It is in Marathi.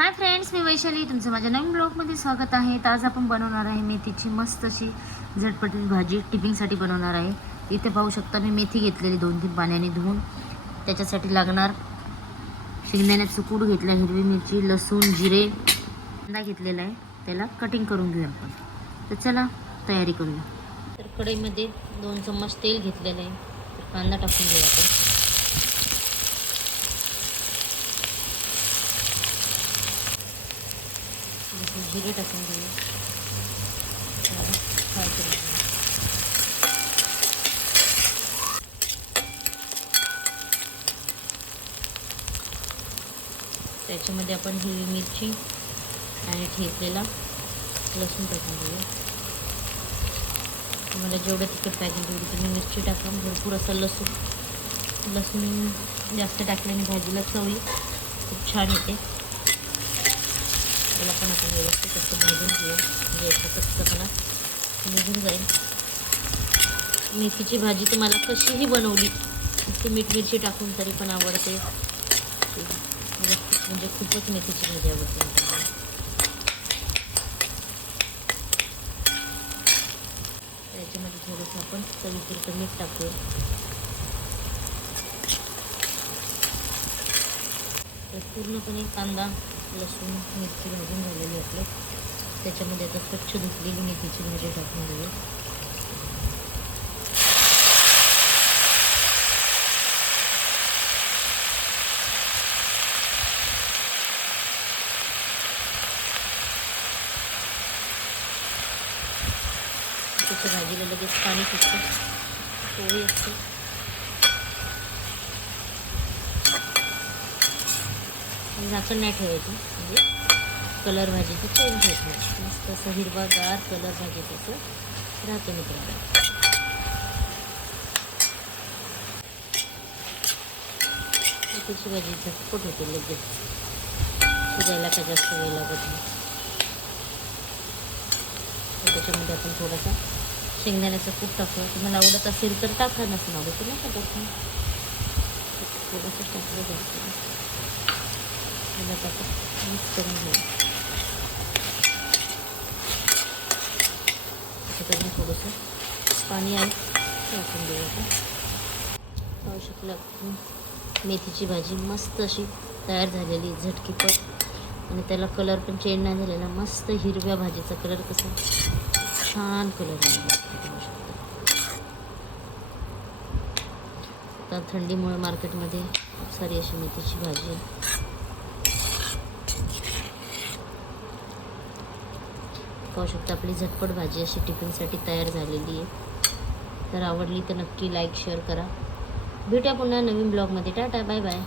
हाय फ्रेंड्स, मी वैशाली. तुमचं माझ्या नवीन ब्लॉगमध्ये स्वागत आहे. तर आज आपण बनवणार आहे मेथीची मस्त अशी झटपटीत भाजी. टिफिनसाठी बनवणार आहे. इथे पाहू शकता मी मेथी घेतलेली 2-3 पाण्याने धुवून. त्याच्यासाठी लागणार शेंगदाण्याचं कूट घेतला, हिरवी मिरची, लसूण, जिरे, कांदा घेतलेला आहे. त्याला कटिंग करून घेऊया आपण. तर चला तयारी करूया. तर कढईमध्ये 2 चम्मच तेल घेतलेलं आहे. तर कांदा टाकून घेऊया आपण. जिरे टाकून घेऊया. फ्राय करून घेऊया. त्याच्यामध्ये आपण हिरवी मिरची आणि ठेचलेला लसूण टाकून घेऊया. तुम्हाला जेवढं तिखट पाहिजे तेवढी तुम्ही मिरची टाका. भरपूर असं लसूण जास्त टाकल्याने भाजीला चव खूप छान येते. त्याला पण आपण व्यवस्थित असं भाजून घेऊ, म्हणजे याचा कच्चापणा निघून जाईल. मेथीची भाजी तुम्हाला कशीही बनवली ती मीठ मिरची टाकून तरी पण आवडते. म्हणजे खूपच मेथीची भाजी आवडते मला. त्याच्यामध्ये थोडंसं आपण चवीपुरतं मीठ टाकूया. तर पूर्णपणे कांदा लसूण मिरची भाजून झालेली आपलं. त्याच्यामध्ये आता स्वच्छ धुतलेली मेथीची भाजी टाकून घेऊया. त्याच्या भाजीला लगेच पाणी सुटतं, पोळी असते. झाकण नाही ठेवायचं, म्हणजे कलर भाजीचं चेंज होत नाही. मस्त असं हिरवागार कलर भाजीचं राहतो मित्रांनो. मेथीची भाजी झटपट होते, लगेच शिजायला का जास्त वेळ लागत नाही. त्याच्यामध्ये आपण थोडासा शेंगदाण्याचा कूट टाकूया. तुम्हाला आवडत असेल तर टाका, नसेल आवडत नका टाकून. थोडंसं टाकलं जास्त मिक्स करून घेऊ. त्याच्याकडून थोडंसं पाणी आहे टाकून देऊ आपण. पाहू शकला मेथीची भाजी मस्त अशी तयार झालेली, झटकीपट. आणि त्याला कलर पण चेंज नाही झालेला. मस्त हिरव्या भाजीचा कलर कसा छान कलर आहे. पाहू शकता. आता थंडीमुळे मार्केटमध्ये खूप सारी अशी मेथीची भाजी आहे. पाहू शकता आपली झटपट भाजी अशी टिफिनसाठी तयार झालेली आहे. तर आवडली तर नक्की लाईक शेअर करा. भेटूया पुन्हा नवीन ब्लॉगमध्ये. Tata, bye bye.